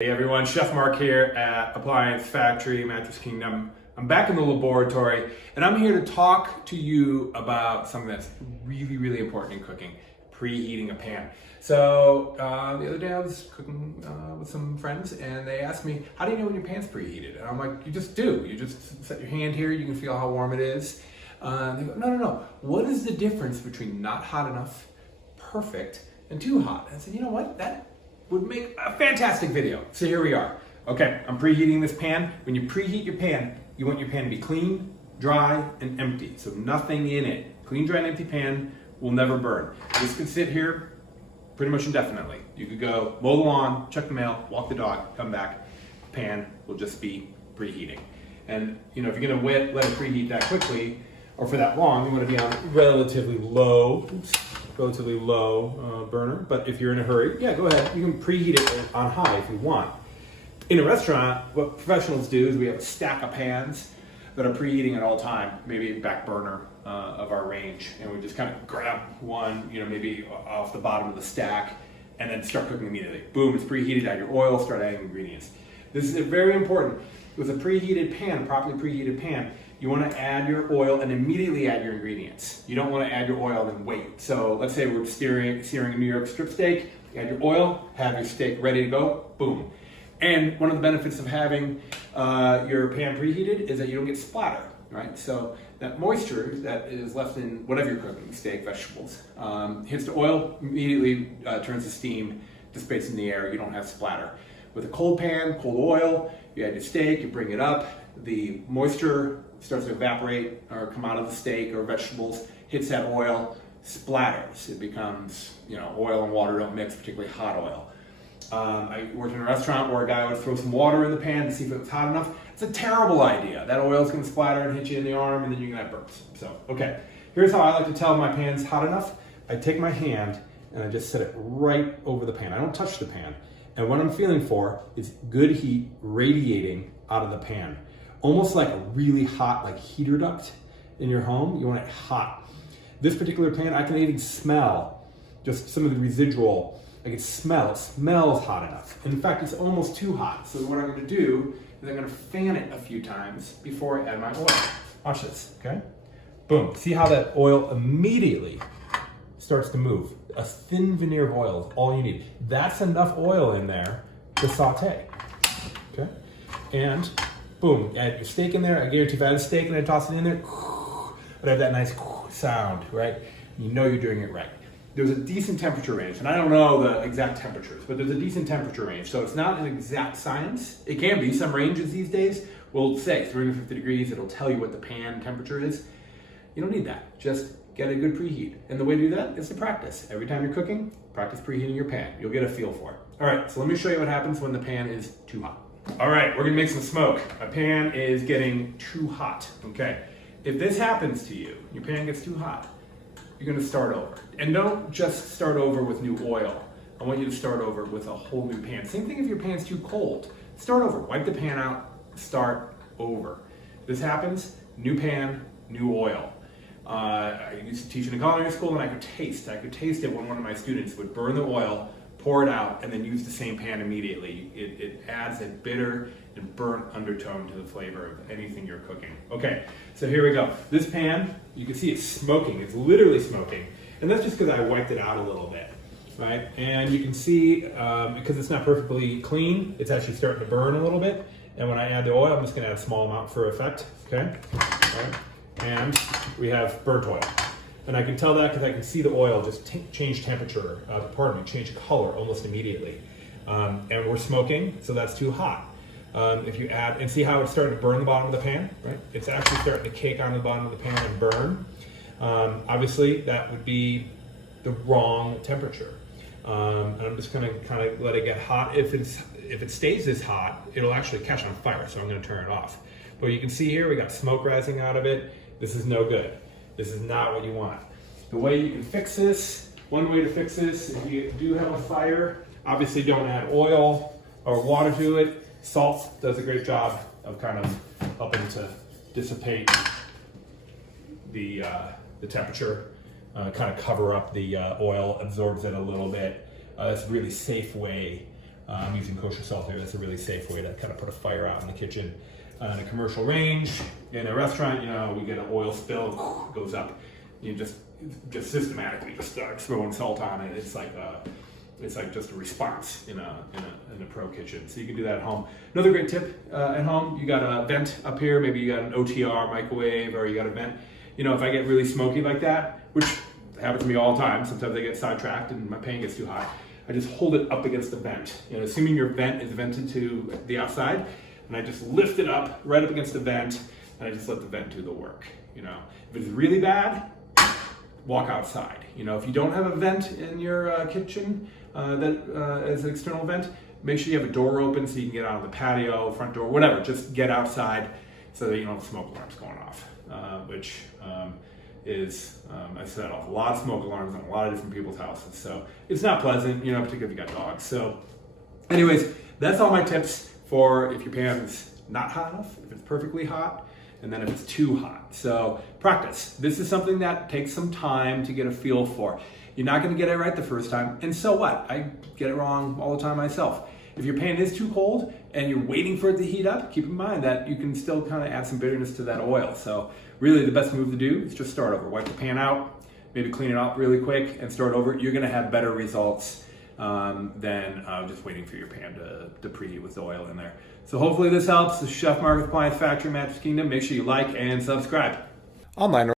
Hey everyone, Chef Mark here at Appliance Factory, Mattress Kingdom. I'm back in the laboratory and I'm here to talk to you about something that's really important in cooking, preheating a pan. So the other day I was cooking with some friends and they asked me, how do you know when your pan's preheated? And I'm like, you just do. You just set your hand here, you can feel how warm it is. They go, no. What is the difference between not hot enough, perfect, and too hot? And I said, you know what? That would make a fantastic video. So here we are. Okay, I'm preheating this pan. When you preheat your pan, you want your pan to be clean, dry, and empty. So nothing in it. Clean, dry, and empty pan will never burn. This can sit here pretty much indefinitely. You could go mow the lawn, check the mail, walk the dog, come back. Pan will just be preheating. And if you're gonna let it preheat that quickly or for that long, you want to be on relatively low burner. But if you're in a hurry, yeah, go ahead. You can preheat it on high if you want. In a restaurant, what professionals do is we have a stack of pans that are preheating at all time, maybe back burner of our range, and we just kind of grab one, maybe off the bottom of the stack, and then start cooking immediately. Boom, it's preheated. Add your oil, start adding ingredients. This is very important. With a preheated pan, a properly preheated pan, you want to add your oil and immediately add your ingredients. You don't want to add your oil and wait. So let's say we're searing a New York strip steak. You add your oil, have your steak ready to go, boom. And one of the benefits of having your pan preheated is that you don't get splatter, right? So that moisture that is left in whatever you're cooking, steak, vegetables, hits the oil, immediately turns to steam, dissipates in the air, you don't have splatter. With a cold pan, cold oil, you add your steak, you bring it up, the moisture starts to evaporate or come out of the steak or vegetables, hits that oil, splatters. It becomes, oil and water don't mix, particularly hot oil. I worked in a restaurant where a guy would throw some water in the pan to see if it was hot enough. It's a terrible idea. That oil is going to splatter and hit you in the arm, and then you're going to have burps. So, okay, here's how I like to tell my pan's hot enough. I take my hand and I just set it right over the pan. I don't touch the pan. And what I'm feeling for is good heat radiating out of the pan. Almost like a really hot, like heater duct in your home. You want it hot. This particular pan, I can even smell just some of the residual. I can smell, it smells hot enough. And in fact, it's almost too hot. So what I'm gonna do is I'm gonna fan it a few times before I add my oil. Watch this, okay? Boom, see how that oil immediately starts to move. A thin veneer of oil is all you need. That's enough oil in there to saute, okay? And boom, add your steak in there. I guarantee if I had a steak and I toss it in there, I'd have that nice sound, right? You know you're doing it right. There's a decent temperature range, and I don't know the exact temperatures, but there's a decent temperature range. So it's not an exact science. It can be. Some ranges these days will say 350 degrees. It'll tell you what the pan temperature is. You don't need that. Just get a good preheat. And the way to do that is to practice. Every time you're cooking, practice preheating your pan. You'll get a feel for it. All right, so let me show you what happens when the pan is too hot. All right, we're gonna make some smoke. My pan is getting too hot, okay? If this happens to you, your pan gets too hot, you're gonna start over. And don't just start over with new oil. I want you to start over with a whole new pan. Same thing if your pan's too cold. Start over, wipe the pan out, start over. This happens, new pan, new oil. I used to teach in a culinary school and I could taste it when one of my students would burn the oil, pour it out, and then use the same pan immediately. It adds a bitter and burnt undertone to the flavor of anything you're cooking. Okay, so here we go. This pan, you can see it's smoking. It's literally smoking. And that's just because I wiped it out a little bit, right? And you can see, because it's not perfectly clean, it's actually starting to burn a little bit. And when I add the oil, I'm just gonna add a small amount for effect, okay? All right. And we have burnt oil. And I can tell that because I can see the oil just change temperature, change color almost immediately. And we're smoking, so that's too hot. If you add, and see how it's starting to burn the bottom of the pan, right? It's actually starting to cake on the bottom of the pan and burn. Obviously, that would be the wrong temperature. And I'm just gonna kind of let it get hot. If it stays this hot, it'll actually catch on fire, so I'm gonna turn it off. But you can see here, we got smoke rising out of it. This is no good. This is not what you want. The way you can fix this, one way to fix this, if you do have a fire, obviously don't add oil or water to it. Salt does a great job of kind of helping to dissipate the temperature, kind of cover up the oil, absorbs it a little bit. That's a really safe way I'm using kosher salt here. That's a really safe way to kind of put a fire out in the kitchen. In a commercial range, in a restaurant, you know, we get an oil spill, goes up. You just systematically just start throwing salt on it. It's like just a response in a pro kitchen. So you can do that at home. Another great tip at home, you got a vent up here. Maybe you got an OTR microwave, or you got a vent. You know, if I get really smoky like that, which happens to me all the time, sometimes I get sidetracked and my pan gets too hot, I just hold it up against the vent. You know, assuming your vent is vented to the outside, and I just lift it up right up against the vent, and I just let the vent do the work. You know, if it's really bad, walk outside. You know, if you don't have a vent in your kitchen as an external vent, make sure you have a door open so you can get out of the patio, front door, whatever. Just get outside so that you don't have smoke alarms going off, which is, I set off a lot of smoke alarms in a lot of different people's houses. So it's not pleasant, you know, particularly if you got dogs. So anyways, that's all my tips for if your pan's not hot enough, if it's perfectly hot, and then if it's too hot. So practice. This is something that takes some time to get a feel for. You're not gonna get it right the first time, and so what? I get it wrong all the time myself. If your pan is too cold and you're waiting for it to heat up, keep in mind that you can still kind of add some bitterness to that oil. So really the best move to do is just start over. Wipe the pan out, maybe clean it up really quick and start over. You're gonna have better results than just waiting for your pan to preheat with the oil in there. So hopefully this helps. This is Chef Mark with Appliance Factory Mattress Kingdom. Make sure you like and subscribe. Online